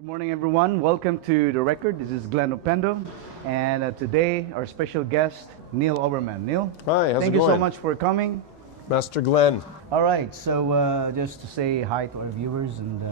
Good morning, everyone. Welcome to The Record. This is Glenn Opendo, and today our special guest, Neil Oberman. Neil, Hi, how's it thank you so going? much for coming. Master Glenn. All right, so just to say hi to our viewers and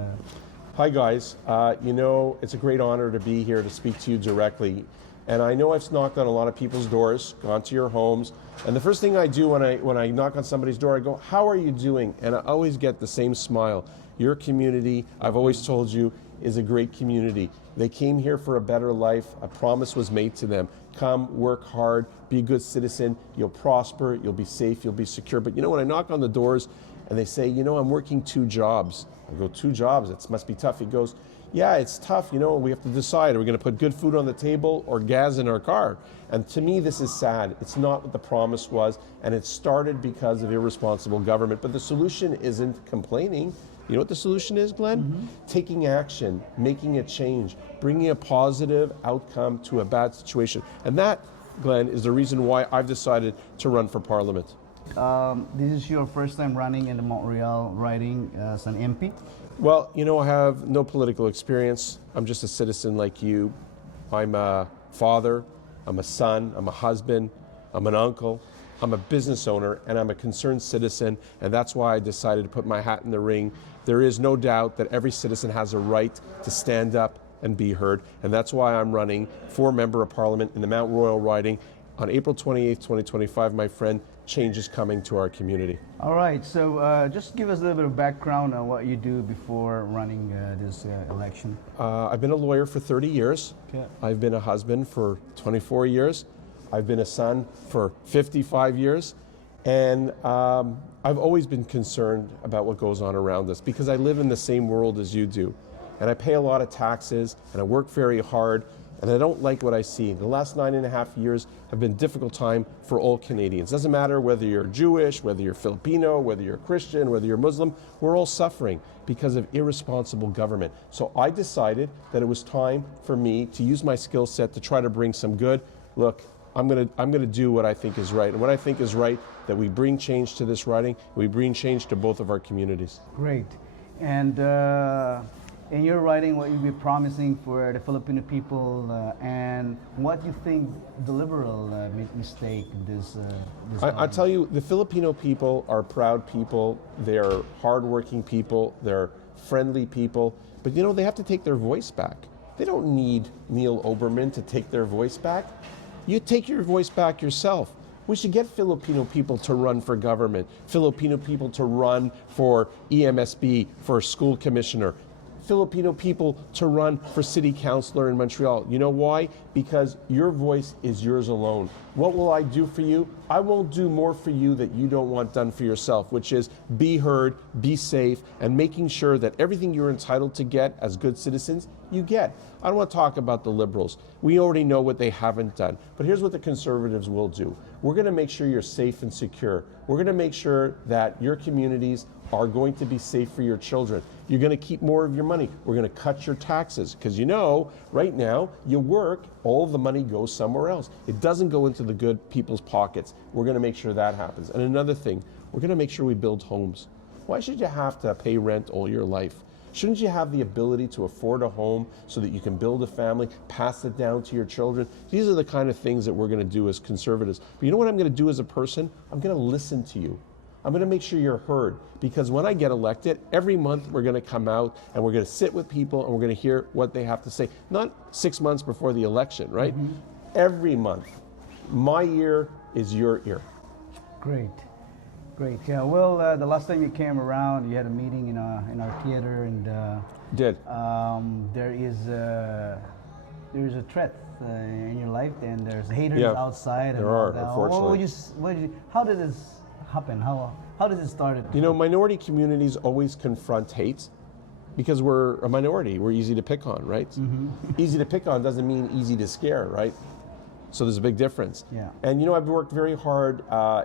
Hi, guys. It's a great honor to be here to speak to you directly. And I know I've knocked on a lot of people's doors, gone to your homes. And the first thing I do when I knock on somebody's door, I go, "How are you doing?" And I always get the same smile. Your community, I've always told you, is a great community. They came here for a better life. A promise was made to them. Come, work hard, be a good citizen. You'll prosper, you'll be safe, you'll be secure. But when I knock on the doors and they say, I'm working 2 jobs. I go, 2 jobs? It must be tough. He goes, yeah, it's tough. We have to decide. Are we going to put good food on the table or gas in our car? And to me, this is sad. It's not what the promise was. And it started because of irresponsible government. But the solution isn't complaining. You know what the solution is, Glenn? Mm-hmm. Taking action, making a change, bringing a positive outcome to a bad situation. And that, Glenn, is the reason why I've decided to run for Parliament. this is your first time running in the Montreal riding as an MP. Well, I have no political experience. I'm just a citizen like you. I'm a father, I'm a son, I'm a husband, I'm an uncle, I'm a business owner, and I'm a concerned citizen, and that's why I decided to put my hat in the ring. There is no doubt that every citizen has a right to stand up and be heard, and that's why I'm running for Member of Parliament in the Mount Royal riding on April 28th, 2025, my friend. Change is coming to our community. All right, so just give us a little bit of background on what you do before running this election. I've been a lawyer for 30 years. Okay. I've been a husband for 24 years. I've been a son for 55 years. And I've always been concerned about what goes on around us because I live in the same world as you do. And I pay a lot of taxes and I work very hard. And I don't like what I see. The last 9.5 years have been a difficult time for all Canadians. Doesn't matter whether you're Jewish, whether you're Filipino, whether you're Christian, whether you're Muslim, we're all suffering because of irresponsible government. So I decided that it was time for me to use my skill set to try to bring some good. Look, I'm gonna do what I think is right. And what I think is right, that we bring change to this riding, we bring change to both of our communities. Great. And in your writing, what you'll be promising for the Filipino people, and what you think the Liberal made mistake this I tell you, the Filipino people are proud people. They're hardworking people. They're friendly people. But they have to take their voice back. They don't need Neil Oberman to take their voice back. You take your voice back yourself. We should get Filipino people to run for government, Filipino people to run for EMSB, for school commissioner, Filipino people to run for city councilor in Montreal. You know why? Because your voice is yours alone. What will I do for you? I won't do more for you that you don't want done for yourself, which is be heard, be safe, and making sure that everything you're entitled to get as good citizens, you get. I don't want to talk about the Liberals. We already know what they haven't done. But here's what the Conservatives will do. We're going to make sure you're safe and secure. We're going to make sure that your communities are going to be safe for your children. You're going to keep more of your money. We're going to cut your taxes because right now you work, all the money goes somewhere else. It doesn't go into the good people's pockets. We're going to make sure that happens. And another thing, we're going to make sure we build homes. Why should you have to pay rent all your life? Shouldn't you have the ability to afford a home so that you can build a family, pass it down to your children? These are the kind of things that we're going to do as Conservatives. But you know what I'm going to do as a person? I'm going to listen to you. I'm going to make sure you're heard, because when I get elected, every month we're going to come out and we're going to sit with people and we're going to hear what they have to say. Not 6 months before the election, right? Mm-hmm. Every month. My ear is your ear. Great. Great. Yeah. Well, the last time you came around, you had a meeting in our theater, and there is a threat in your life, and there's haters outside. There are, unfortunately. How did this happen? How does it start? Minority communities always confront hate because we're a minority. We're easy to pick on, right? Mm-hmm. Easy to pick on doesn't mean easy to scare, right? So there's a big difference. Yeah. And I've worked very hard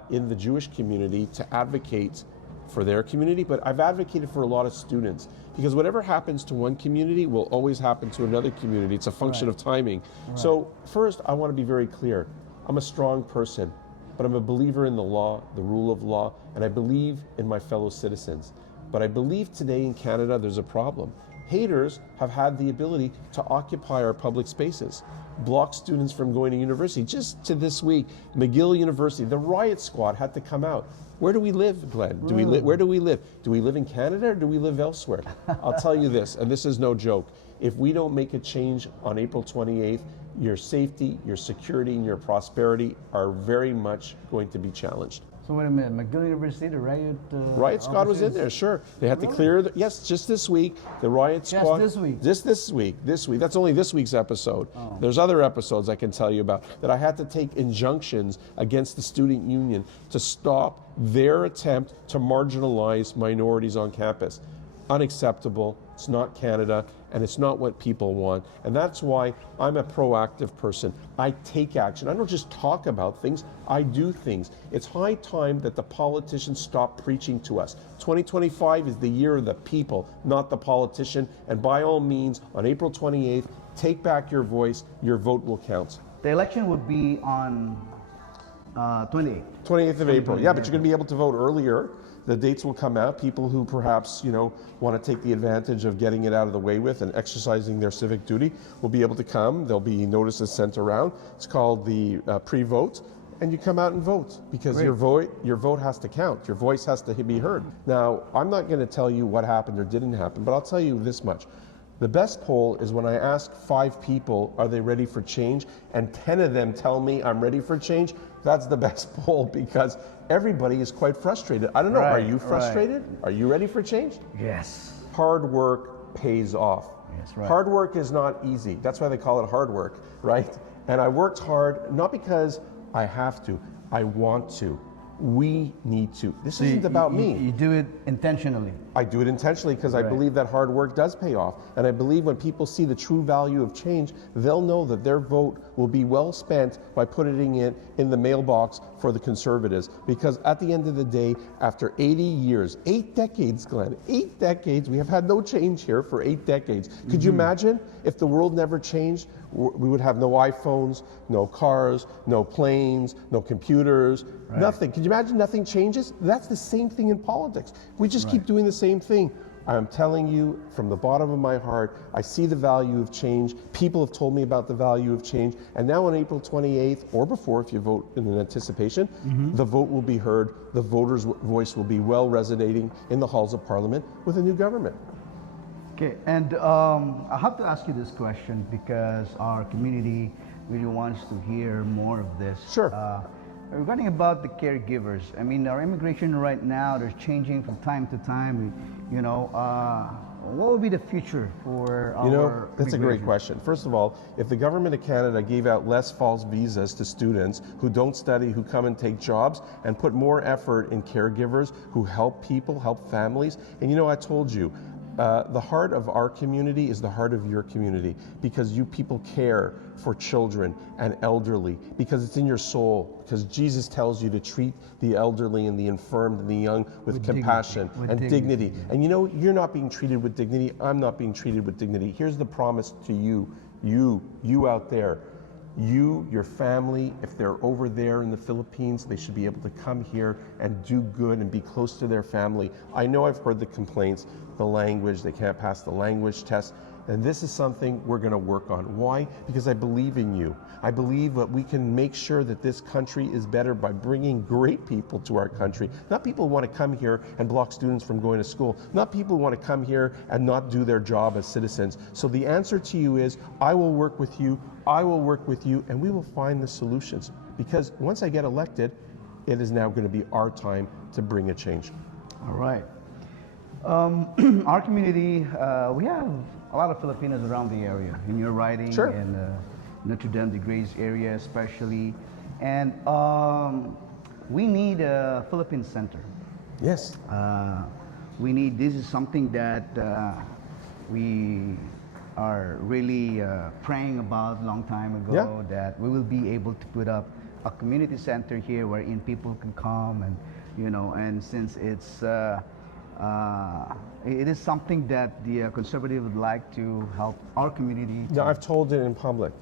in the Jewish community to advocate for their community, but I've advocated for a lot of students because whatever happens to one community will always happen to another community. It's a function of timing. Right. So first, I want to be very clear. I'm a strong person, but I'm a believer in the law, the rule of law, and I believe in my fellow citizens. But I believe today in Canada there's a problem. Haters have had the ability to occupy our public spaces, block students from going to university. Just to this week, McGill University, the riot squad had to come out. Where do we live, Glenn? Where do we live? Do we live in Canada or do we live elsewhere? I'll tell you this, and this is no joke. If we don't make a change on April 28th, your safety, your security, and your prosperity are very much going to be challenged. So wait a minute, McGill University, the riot squad was in there, sure. They had to clear, yes, just this week, the riot squad. Just this week? Just this week. That's only this week's episode. Oh. There's other episodes I can tell you about that I had to take injunctions against the student union to stop their attempt to marginalize minorities on campus. Unacceptable. It's not Canada, and it's not what people want. And that's why I'm a proactive person. I take action. I don't just talk about things, I do things. It's high time that the politicians stop preaching to us. 2025 is the year of the people, not the politician. And by all means, on April 28th, take back your voice. Your vote will count. The election would be on 28th. 28th of April. Yeah, but you're going to be able to vote earlier. The dates will come out. People who perhaps, want to take the advantage of getting it out of the way with and exercising their civic duty will be able to come. There'll be notices sent around. It's called the pre-vote, and you come out and vote because your vote has to count. Your voice has to be heard. Now, I'm not going to tell you what happened or didn't happen, but I'll tell you this much. The best poll is when I ask 5 people, are they ready for change? And 10 of them tell me I'm ready for change. That's the best poll because everybody is quite frustrated. I don't know, are you frustrated? Are you ready for change? Yes. Hard work pays off. Yes, right. Hard work is not easy. That's why they call it hard work, right? And I worked hard, not because I have to, I want to. We need to. This isn't about me. You do it intentionally. I do it intentionally because I believe that hard work does pay off. And I believe when people see the true value of change, they'll know that their vote will be well spent by putting it in the mailbox for the Conservatives. Because at the end of the day, after 80 years, 8 decades, Glenn, 8 decades, we have had no change here for 8 decades. Could you imagine if the world never changed? We would have no iPhones, no cars, no planes, no computers, nothing. Could you imagine nothing changes? That's the same thing in politics. We just keep doing the same thing. I'm telling you from the bottom of my heart, I see the value of change. People have told me about the value of change. And now on April 28th, or before if you vote in an anticipation, the vote will be heard. The voter's voice will be well resonating in the halls of Parliament with a new government. Okay, and I have to ask you this question because our community really wants to hear more of this. Sure. Regarding about the caregivers, I mean, our immigration right now, they're changing from time to time. What would be the future for our that's a great question. First of all, if the government of Canada gave out less false visas to students who don't study, who come and take jobs, and put more effort in caregivers who help people, help families, and I told you, the heart of our community is the heart of your community because you people care for children and elderly because it's in your soul, because Jesus tells you to treat the elderly and the infirmed and the young with compassion and dignity. And you're not being treated with dignity. I'm not being treated with dignity. Here's the promise to you out there. You, your family, if they're over there in the Philippines, they should be able to come here and do good and be close to their family. I know I've heard the complaints, the language, they can't pass the language test, and this is something we're going to work on. Why? Because I believe in you. I believe that we can make sure that this country is better by bringing great people to our country. Not people who want to come here and block students from going to school. Not people who want to come here and not do their job as citizens. So the answer to you is, I will work with you, I will work with you, and we will find the solutions. Because once I get elected, it is now going to be our time to bring a change. All right. Our community, we have a lot of Filipinos around the area. In your riding, in Notre Dame de Grey's area especially. And we need a Philippine center. Yes. This is something that we are really praying about a long time ago, that we will be able to put up a community center here wherein people can come and, and since it is something that the Conservative would like to help our community. No, I've told it in public.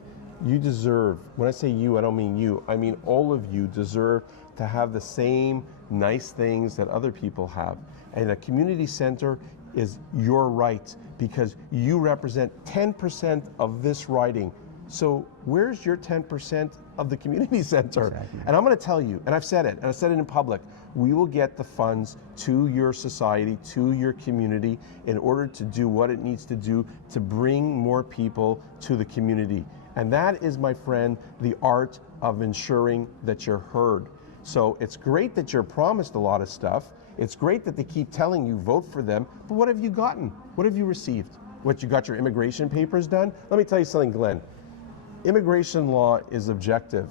You deserve, when I say you, I don't mean you, I mean all of you deserve to have the same nice things that other people have. And a community center is your right, because you represent 10% of this riding. So where's your 10% of the community center? Exactly. And I'm going to tell you, and I've said it, and I've said it in public, we will get the funds to your society, to your community, in order to do what it needs to do to bring more people to the community. And that is, my friend, the art of ensuring that you're heard. So it's great that you're promised a lot of stuff. It's great that they keep telling you vote for them, but what have you gotten? What have you received? What, you got your immigration papers done? Let me tell you something, Glenn. Immigration law is objective.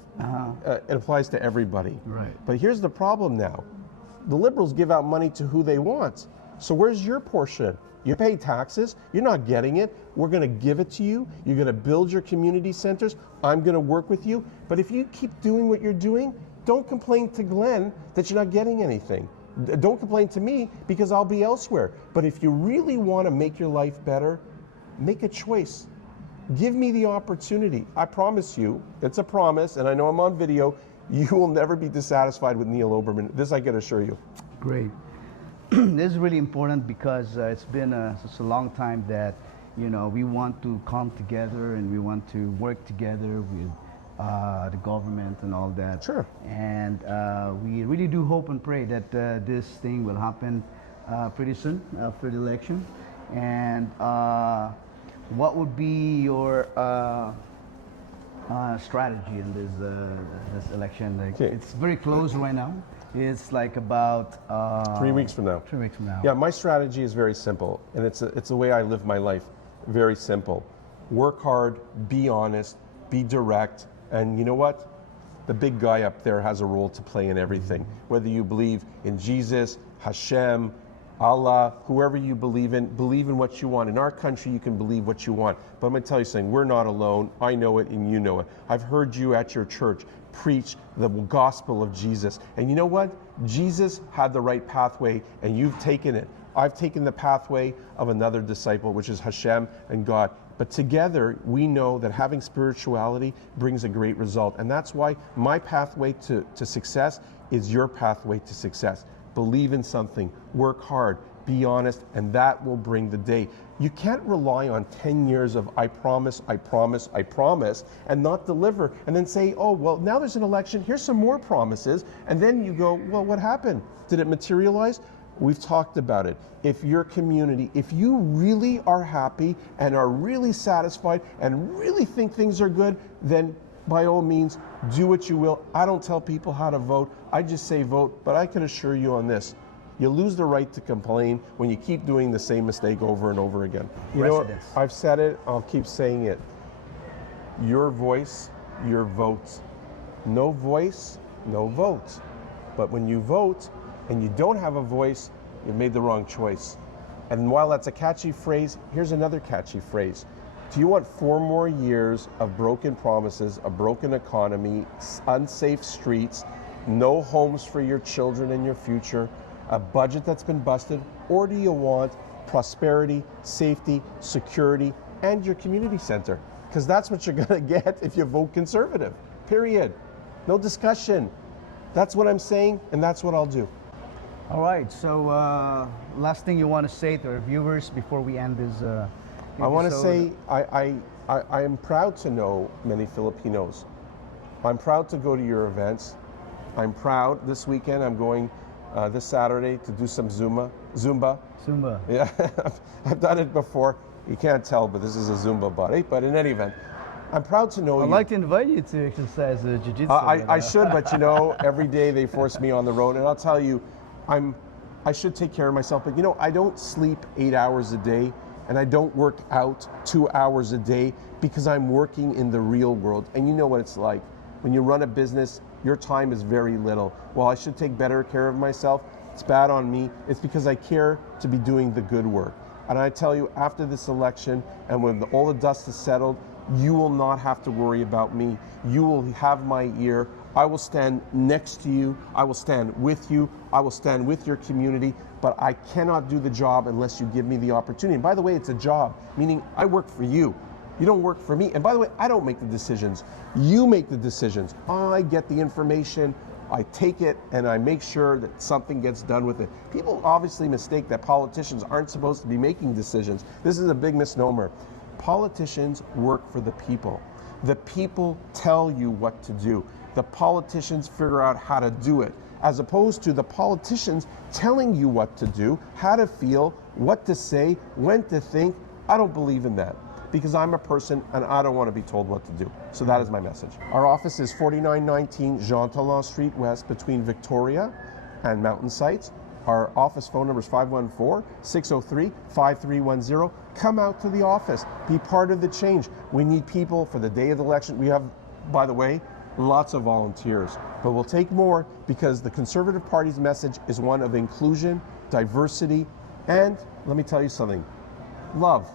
It applies to everybody. Right. But here's the problem now. The Liberals give out money to who they want. So where's your portion? You pay taxes, you're not getting it. We're going to give it to you. You're going to build your community centers. I'm going to work with you. But if you keep doing what you're doing, don't complain to Glenn that you're not getting anything. Don't complain to me, because I'll be elsewhere. But if you really want to make your life better, make a choice. Give me the opportunity. I promise you, it's a promise, and I know I'm on video, you will never be dissatisfied with Neil Oberman. This I can assure you. Great. This is really important, because it's been such a long time that, you know, we want to come together and we want to work together with the government and all that. Sure. And we really do hope and pray that this thing will happen pretty soon after the election. And what would be your strategy in this election? Like, Okay. It's very close right now. It's like about 3 weeks from now. 3 weeks from now. Yeah, my strategy is very simple, and it's the way I live my life. Very simple. Work hard, be honest, be direct, and you know what? The big guy up there has a role to play in everything. Whether you believe in Jesus, Hashem, Allah, whoever you believe in what you want. In our country, you can believe what you want. But I'm going to tell you something, we're not alone. I know it and you know it. I've heard you at your church preach the gospel of Jesus. And you know what? Jesus had the right pathway, and you've taken it. I've taken the pathway of another disciple, which is Hashem and God. But together, we know that having spirituality brings a great result. And that's why my pathway to success is your pathway to success. Believe in something, work hard, be honest, and that will bring the day. You can't rely on 10 years of I promise, I promise, I promise, and not deliver, and then say, oh, well, now there's an election, here's some more promises, and then you go, well, what happened? Did it materialize? We've talked about it. If your community, if you really are happy and are really satisfied and really think things are good, then by all means, do what you will. I don't tell people how to vote. I just say vote, but I can assure you on this. You lose the right to complain when you keep doing the same mistake over and over again. You know what? I've said it, I'll keep saying it. Your voice, your vote. No voice, no vote. But when you vote and you don't have a voice, you made the wrong choice. And while that's a catchy phrase, here's another catchy phrase. Do you want 4 more years of broken promises, a broken economy, unsafe streets, no homes for your children and your future, a budget that's been busted, or do you want prosperity, safety, security, and your community center? Because that's what you're going to get if you vote conservative, period. No discussion. That's what I'm saying, and that's what I'll do. All right, so last thing you want to say to our viewers before we end this I want to say I am proud to know many Filipinos. I'm proud to go to your events. I'm proud this weekend I'm going this Saturday to do some Zumba. Yeah, I've done it before. You can't tell, but this is a Zumba buddy. But in any event, I'm proud to know you. I'd like to invite you to exercise jiu-jitsu. I should, but you know, every day they force me on the road, and I'll tell you, I should take care of myself. But you know, I don't sleep 8 hours a day. And I don't work out 2 hours a day because I'm working in the real world. And you know what it's like. When you run a business, your time is very little. While I should take better care of myself, it's bad on me. It's because I care to be doing the good work. And I tell you, after this election, and when all the dust is settled, you will not have to worry about me. You will have my ear. I will stand next to you. I will stand with you. I will stand with your community. But I cannot do the job unless you give me the opportunity. And by the way, it's a job, meaning I work for you. You don't work for me. And by the way, I don't make the decisions. You make the decisions. I get the information. I take it and I make sure that something gets done with it. People obviously mistake that politicians aren't supposed to be making decisions. This is a big misnomer. Politicians work for the people. The people tell you what to do. The politicians figure out how to do it, as opposed to the politicians telling you what to do, how to feel, what to say, when to think. I don't believe in that, because I'm a person and I don't want to be told what to do. So that is my message. Our office is 4919 Jean Talon Street West between Victoria and Mountain Sites. Our office phone number is 514-603-5310. Come out to the office. Be part of the change. We need people for the day of the election. We have, by the way, lots of volunteers, but we'll take more, because the Conservative Party's message is one of inclusion, diversity, and let me tell you something, love.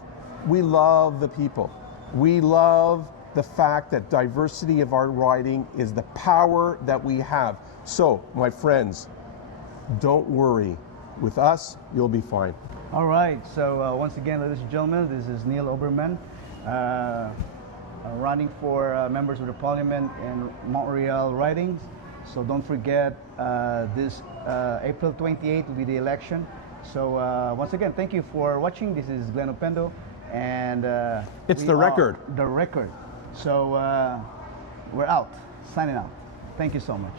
We love the people. We love the fact that diversity of our riding is the power that we have. So, my friends, don't worry. With us, you'll be fine. All right, so once again, ladies and gentlemen, this is Neil Oberman, running for members of the parliament in Montreal ridings. So don't forget, this April 28th will be the election. So once again, thank you for watching. This is Glenn Opendo, and it's The Record. The Record. So we're out, signing out. Thank you so much.